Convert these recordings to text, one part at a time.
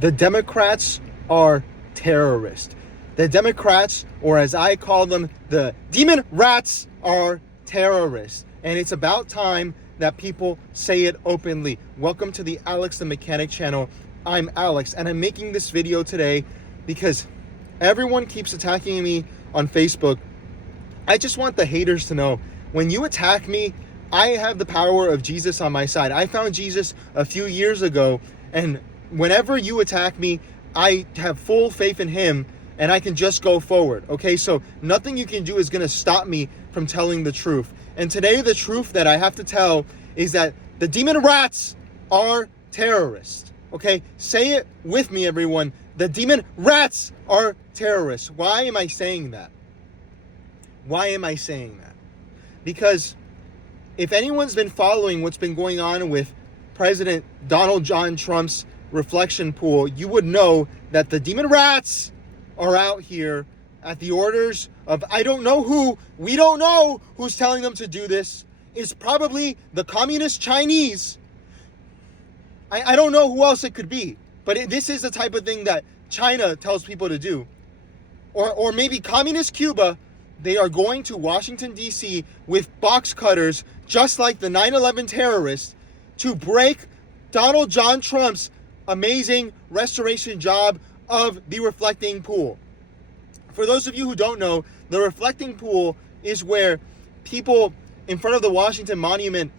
The Democrats are terrorists. The Democrats, or as I call them, the demon rats, are terrorists. And it's about time that people say it openly. Welcome to the Alex the Mechanic channel. I'm Alex, and I'm making this video today because everyone keeps attacking me on Facebook. I just want the haters to know, when you attack me, I have the power of Jesus on my side. I found Jesus a few years ago, and whenever you attack me, I have full faith in him and I can just go forward. Okay, so nothing you can do is going to stop me from telling the truth. And today the truth that I have to tell is that the demon rats are terrorists. Okay, say it with me, everyone. The demon rats are terrorists. Why am I saying that? Why am I saying that? Because if anyone's been following what's been going on with President Donald John Trump's reflection pool, you would know that the demon rats are out here at the orders of I don't know who. We don't know who's telling them to do this. It's probably the communist Chinese. I don't know who else it could be, but this is the type of thing that China tells people to do. Or maybe communist Cuba. They are going to Washington, D.C. with box cutters, just like the 9/11 terrorists, to break Donald John Trump's amazing restoration job of the reflecting pool. For those of you who don't know, the reflecting pool is where people in front of the Washington Monument,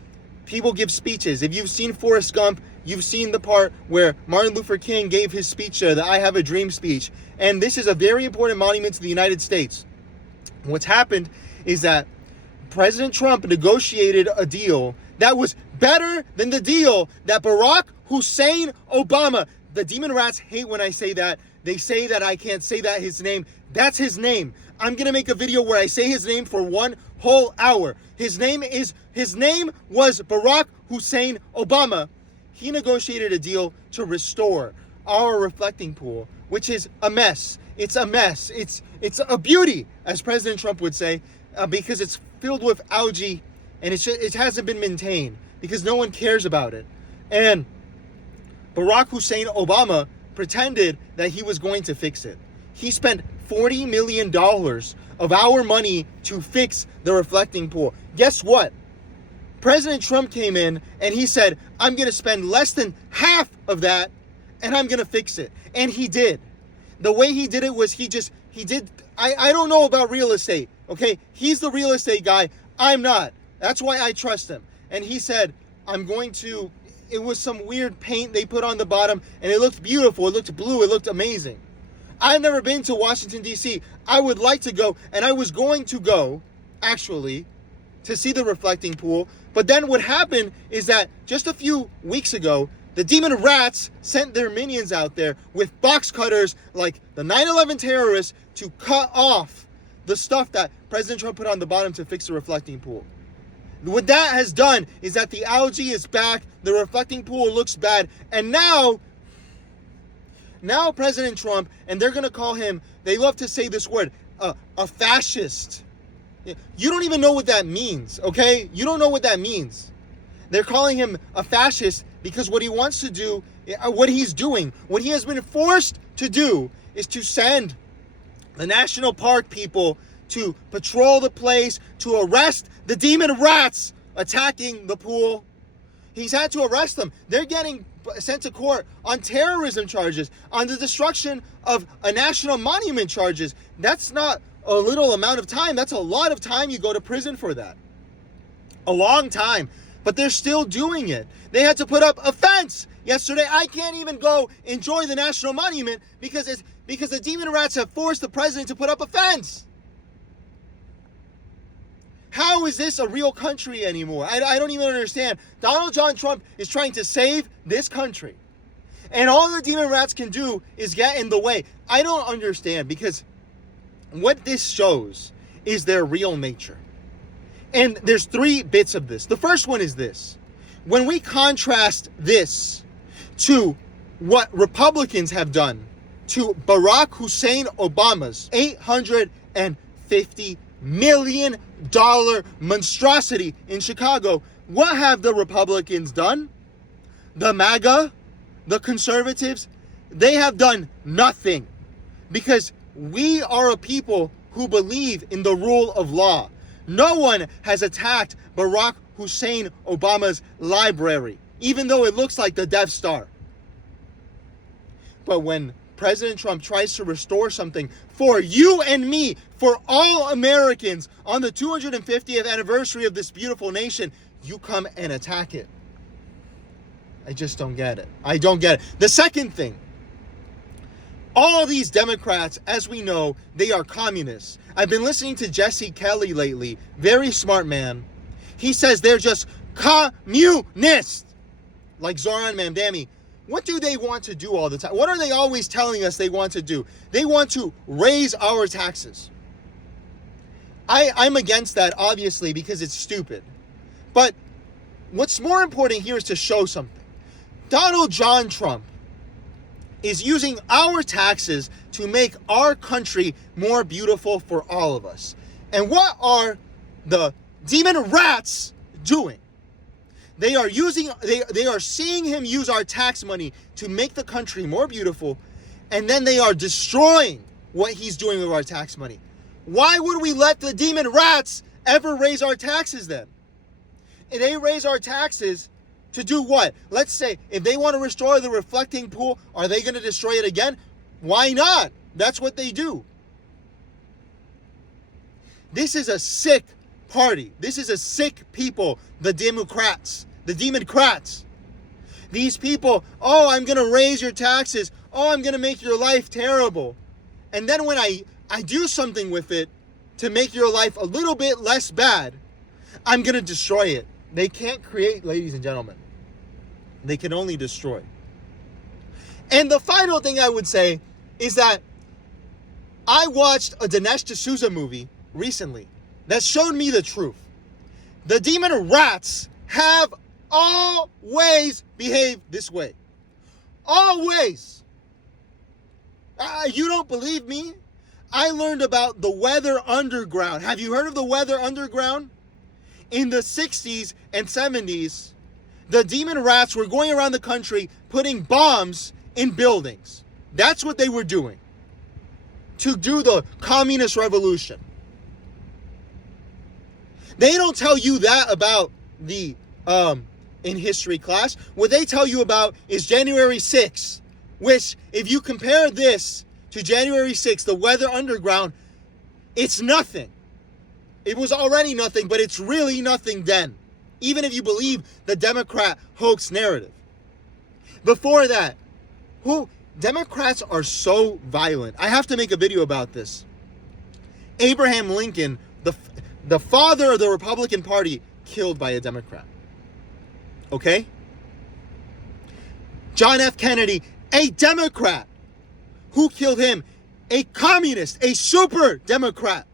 people give speeches. If you've seen Forrest Gump, you've seen the part where Martin Luther King gave his speech there, the I Have a Dream speech. And this is a very important monument to the United States. What's happened is that President Trump negotiated a deal that was better than the deal that Barack Hussein Obama, the demon rats hate when I say that. They say that I can't say that his name. That's his name. I'm going to make a video where I say his name for 1 whole hour. His name was Barack Hussein Obama. He negotiated a deal to restore our reflecting pool, which is a mess. It's a mess. It's a beauty, as President Trump would say, because it's filled with algae and it hasn't been maintained because no one cares about it. And Barack Hussein Obama pretended that he was going to fix it. He spent $40 million of our money to fix the reflecting pool. Guess what? President Trump came in and he said, I'm going to spend less than half of that and I'm going to fix it. And he did. The way he did it was I don't know about real estate, okay? He's the real estate guy. I'm not. That's why I trust him. And he said, it was some weird paint they put on the bottom and it looked beautiful. It looked blue. It looked amazing. I've never been to Washington, D.C. I would like to go, and I was going to go, actually, to see the reflecting pool. But then what happened is that just a few weeks ago, the demon rats sent their minions out there with box cutters like the 9/11 terrorists to cut off the stuff that President Trump put on the bottom to fix the reflecting pool. What that has done is that the algae is back, the reflecting pool looks bad, and now President Trump, and they're going to call him, they love to say this word, a fascist. You don't even know what that means, okay? You don't know what that means. They're calling him a fascist because what he wants to do, what he's doing, what he has been forced to do is to send the national park people to patrol the place, to arrest the demon rats attacking the pool. He's had to arrest them. They're getting sent to court on terrorism charges, on the destruction of a national monument charges. That's not a little amount of time. That's a lot of time. You go to prison for that. A long time. But they're still doing it. They had to put up a fence yesterday. I can't even go enjoy the national monument because the demon rats have forced the president to put up a fence. How is this a real country anymore? I don't even understand. Donald John Trump is trying to save this country. And all the demon rats can do is get in the way. I don't understand, because what this shows is their real nature. And there's 3 bits of this. The first one is this. When we contrast this to what Republicans have done to Barack Hussein Obama's $850 million monstrosity in Chicago, what have the Republicans done? The MAGA, the conservatives, they have done nothing, because we are a people who believe in the rule of law. No one has attacked Barack Hussein Obama's library, even though it looks like the Death Star. But when President Trump tries to restore something for you and me, for all Americans, on the 250th anniversary of this beautiful nation, you come and attack it. I just don't get it. I don't get it. The second thing, all these Democrats, as we know, they are communists. I've been listening to Jesse Kelly lately. Very smart man. He says they're just communists. Like Zoran Mamdani. What do they want to do all the time? What are they always telling us they want to do? They want to raise our taxes. I'm against that, obviously, because it's stupid. But what's more important here is to show something. Donald John Trump is using our taxes to make our country more beautiful for all of us. And what are the demon rats doing? They are seeing him use our tax money to make the country more beautiful, and then they are destroying what he's doing with our tax money. Why would we let the demon rats ever raise our taxes then? And they raise our taxes to do what? Let's say if they want to restore the reflecting pool, are they going to destroy it again? Why not? That's what they do. This is a sick party. This is a sick people, the Democrats, the Democrats. These people, oh, I'm going to raise your taxes. Oh, I'm going to make your life terrible. And then when I do something with it to make your life a little bit less bad, I'm going to destroy it. They can't create, ladies and gentlemen. They can only destroy. And the final thing I would say is that I watched a Dinesh D'Souza movie recently that showed me the truth. The demon rats have always behaved this way. Always. You don't believe me? I learned about the Weather Underground. Have you heard of the Weather Underground? In the 60s and 70s, the demon rats were going around the country putting bombs in buildings. That's what they were doing to do the communist revolution. They don't tell you that about the in history class. What they tell you about is January 6th, which if you compare this to January 6th, the Weather Underground, it's nothing. It was already nothing, but it's really nothing then. Even if you believe the Democrat hoax narrative. Before that, Democrats are so violent. I have to make a video about this. Abraham Lincoln, the father of the Republican Party, killed by a Democrat. Okay? John F. Kennedy, a Democrat. Who killed him? A communist, a super Democrat.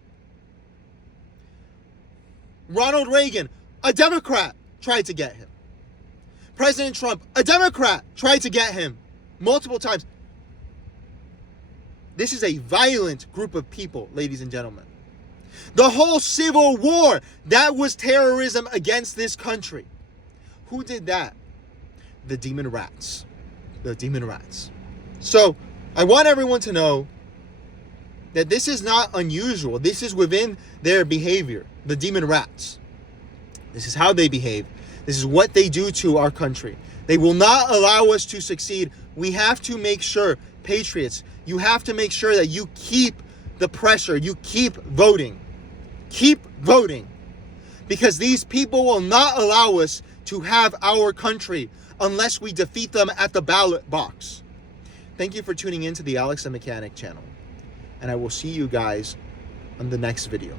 Ronald Reagan, a Democrat, tried to get him. President Trump, a Democrat, tried to get him multiple times. This is a violent group of people, ladies and gentlemen. The whole Civil War, that was terrorism against this country. Who did that? The demon rats. The demon rats. So, I want everyone to know that this is not unusual. This is within their behavior. The demon rats. This is how they behave. This is what they do to our country. They will not allow us to succeed. We have to make sure, patriots, you have to make sure that you keep the pressure. You keep voting. Keep voting. Because these people will not allow us to have our country unless we defeat them at the ballot box. Thank you for tuning in to the Alex the Mechanic channel. And I will see you guys on the next video.